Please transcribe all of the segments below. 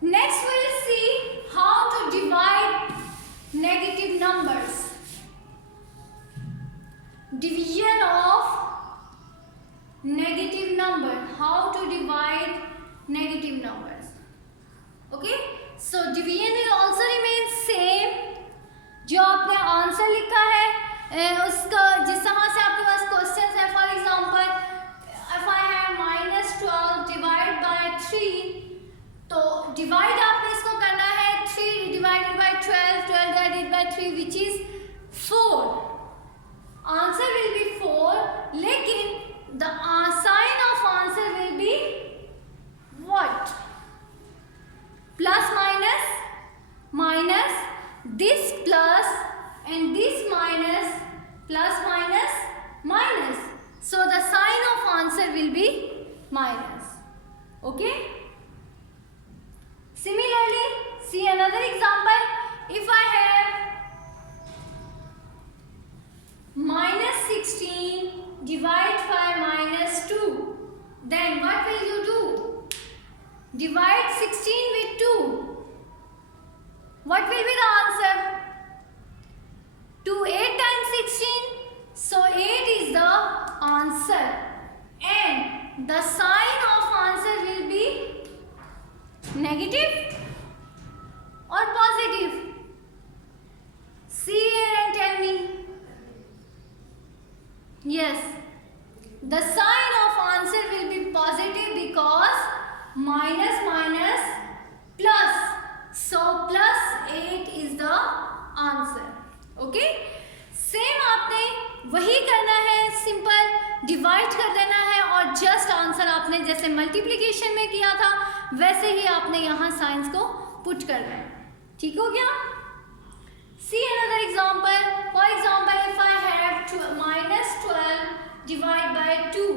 Next we will see how to divide negative numbers. Division of negative number. How to divide negative numbers. Okay, so division will also remain same. जो आपने answer लिखा है उसका जिस तरह से आपके पास क्वेश्चन है, for example if I have -12 divide by 3, तो डिवाइड आपने इसको करना है 3 divided by 12, 12 divided by 3 which is 4. Answer will be 4, लेकिन the sign of answer will be what? Plus minus minus, this plus and this minus, plus minus minus, so the sign of answer will be minus. Okay, similarly see another example. If I have -16 divided by -2, then what will you do? Divide 16 with 2. What will be the answer? 2 8 times 16, so 8 is the answer, and the sign of answer will be negative or positive. See here and tell me. Yes, the sign of answer will be positive because minus minus plus. So plus 8 is the answer. Okay, same आपने वही करना है, simple divide कर देना है और just answer आपने जैसे मल्टीप्लिकेशन में किया था वैसे ही आपने यहाँ साइंस को पुट करना है. ठीक हो गया? See another example. For example if I have -12 divide bye 2,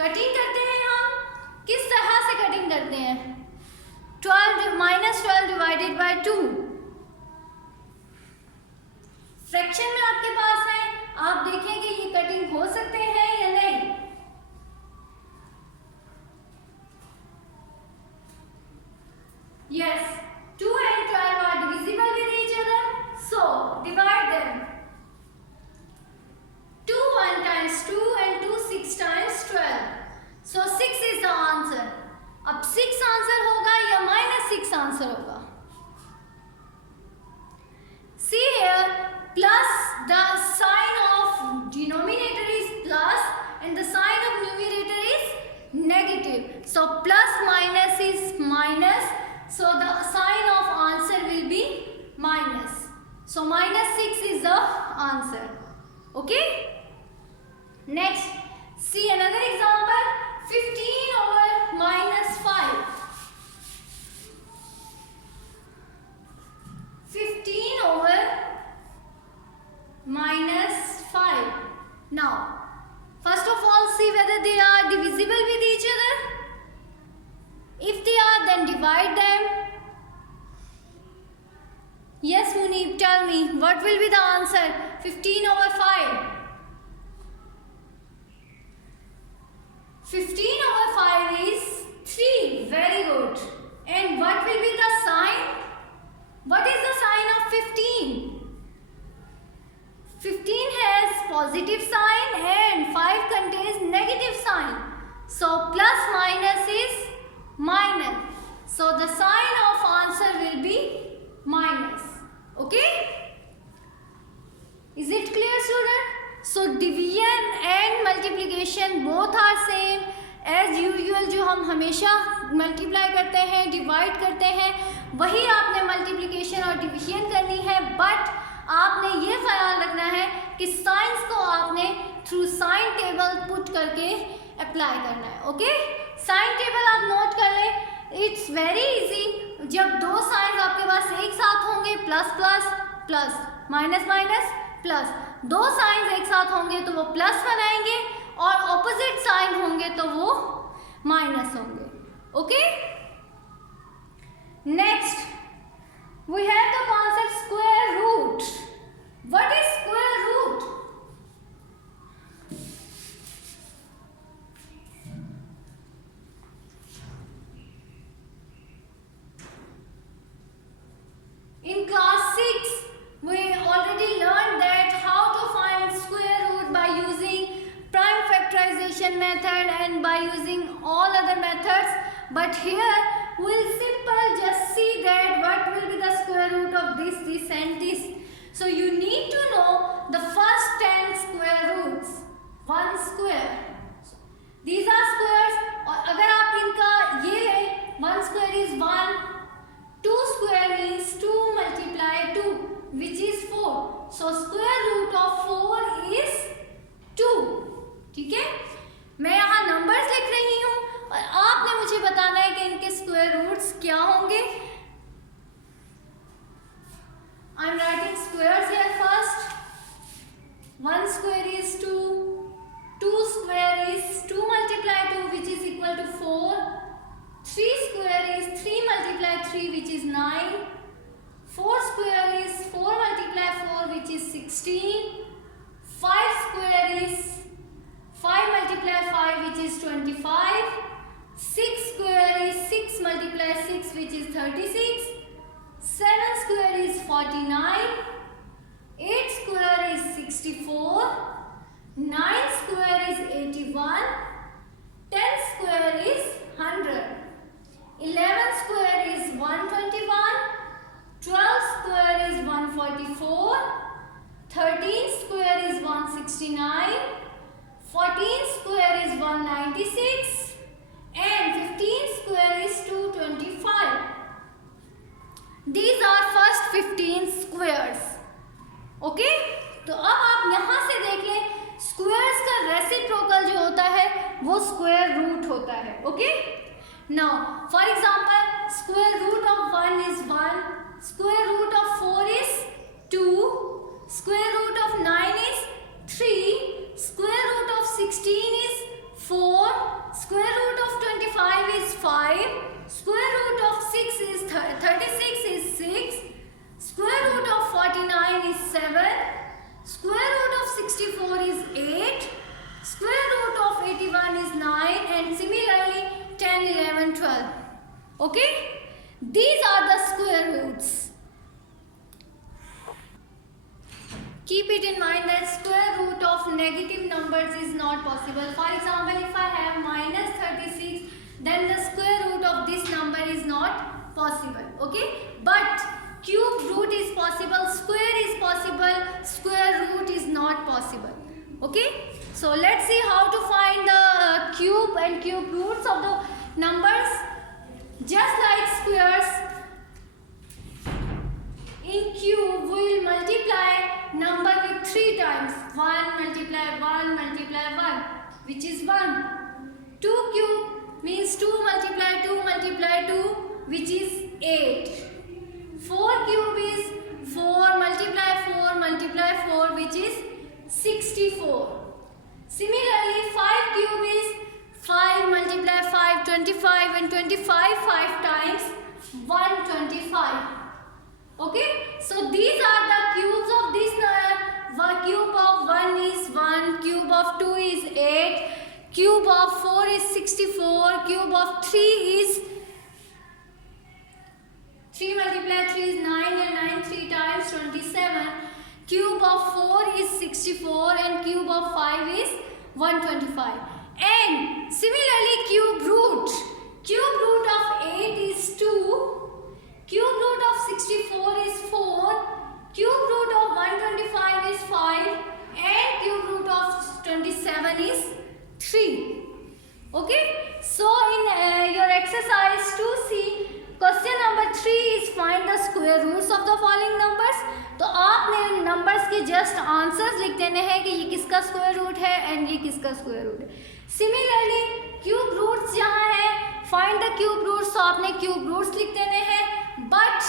cutting करते हैं हम. किस तरह से कटिंग करते हैं? -12 डिवाइडेड बाय 2. फ्रैक्शन में आपके पास है, आप देखेंगे ये कटिंग हो सकते हैं या नहीं. Yes, 2 and 12 are divisible with each other, so divide them. 2 1 times 2 and 2 6 times 12, so 6 is the answer. अब 6 आंसर होगा या -6 आंसर होगा? See here, plus the sign of denominator is plus and the sign of numerator is negative. So plus minus is minus. So the sign of answer will be minus. So -6 is the answer. Okay. Next, see another example. 15 over -5. 15 over -5. Now, first of all, see whether they are divisible with each other. If they are, then divide them. Yes, Munib, tell me, what will be the answer? 15 over 5. 15 over 5 is 3. Very good. And what will be the sign? What is the sign of 15? 15 has positive sign and 5 contains negative sign. So plus minus is minus. So the sign of answer will be minus. Okay? Is it clear, student? So division and multiplication both are same as usual. जो हम हमेशा multiply करते हैं, divide करते हैं, वही आपने multiplication और डिवीजन करनी है. बट आपने ये ख्याल रखना है कि साइंस को आपने थ्रू साइन टेबल पुट करके अप्लाई करना है. ओके, साइन टेबल आप नोट कर लें. It's very easy. जब दो साइंस आपके पास एक साथ होंगे, plus plus plus, minus minus plus, दो साइंस एक साथ होंगे तो वो प्लस बनाएंगे और ऑपोजिट साइन होंगे तो वो माइनस होंगे. Okay, next we have the concept square root. What is square root? In class 6, we already learned that how to find square root by using prime factorization method and by using all other methods. But here we'll simple just see that what will be the square root of this and this. So you need to know the first 10 square roots. 1 square. These are squares. और अगर आप इनका ये लें, 1 square is 1, 2 square is 2 multiply 2, which is 4. So square root of 4 is 2. ठीक है, मैं यहाँ नंबर्स लिख रही हूँ और आपने मुझे बताना है कि इनके स्क्वायर रूट्स क्या होंगे. I am writing squares here first. 1 square is 2, 2 square is 2 multiply 2, which is equal to 4. 3 square is 3 multiply 3, which is 9. 4 square is 4 multiply 4, which is 16. 5 square is 5 multiply 5, which is 25. 6 square is 6 multiply 6, which is 36. 7 square is 49. 8 square is 64. 9 square is 81. 10 square is 100. 11 square is 121. 12 square is 144. 13 square is 169. 14 square is 196. And 15 square is 225. These are first 15 squares. Okay? तो अब आप यहाँ से देख लें, squares का reciprocal जो होता है वो स्क्वायर रूट होता है. Okay, now for example square root of 1 is 1, square root of 4 is 2, square root of 9 is 3, square root of 16 is 4, square root of 25 is 5, square root of 6 is 36 is 6, square root of 49 is 7, square root of 64 is 8, square root of 81 is 9, and similarly 10, 11, 12. Okay? These are the square roots. Keep it in mind that square root of negative numbers is not possible. For example, if I have minus 36, then the square root of this number is not possible. Okay? But cube root is possible, square is possible, square root is not possible. Okay? So let's see how to find the cube and cube roots of the numbers. Just like squares, in cube we will multiply number with 3 times. 1 multiply 1 multiply 1, which is 1. 2 cube means 2 multiply 2 multiply 2, which is 8. 4 cube is 4 multiply 4 multiply 4, which is 64. Similarly, 5 cube is 5 multiply 5, 25, and 25 5 times, 125. Okay, so these are the cubes of this number. Cube of 1 is 1, cube of 2 is 8, cube of 4 is 64, cube of 3 is 3 multiply 3 is 9, and 9 3 times 27. Cube of 4 is 64 and cube of 5 is 125. And similarly, cube root. Cube root of 8 is 2. Cube root of 64 is 4, cube root of 125 is 5, and cube root of 27 is 3. Okay, so in your exercise 2C, question number 3 is find the square roots of the following numbers. तो आपने numbers के just answers लिख देने हैं कि ये किसका square root है एंड ये किसका स्क्वायर रूट है. सिमिलरली क्यूब रूट्स जहाँ है, फाइंड द क्यूब रूट्स, तो आपने क्यूब रूट्स लिख देने हैं. बट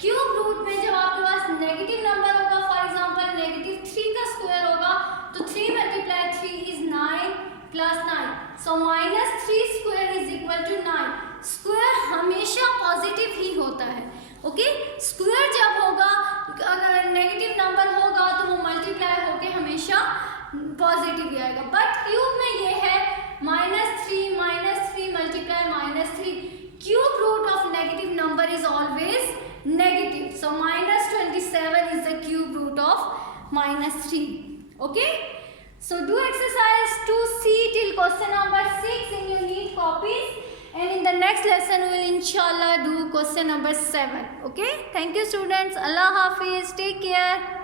क्यूब रूट में जब आपके पास नेगेटिव नंबर होगा, फॉर एग्जांपल नेगेटिव 3 का स्क्वायर होगा, तो 3 multiply 3 is 9 plus 9. So minus 3 square is equal to 9. Square हमेशा पॉजिटिव ही होता है. ओके, स्क्वायर जब होगा, अगर नेगेटिव नंबर होगा तो वो मल्टीप्लाई होके हमेशा पॉजिटिव ही आएगा. बट क्यूब में ये है -3 -3 multiply -3. Cube root of negative number is always negative. So minus 27 is the cube root of minus 3. Okay. So do exercise 2C till question number 6 in your neat copies. And in the next lesson, we will inshallah do question number 7. Okay. Thank you students. Allah Hafiz. Take care.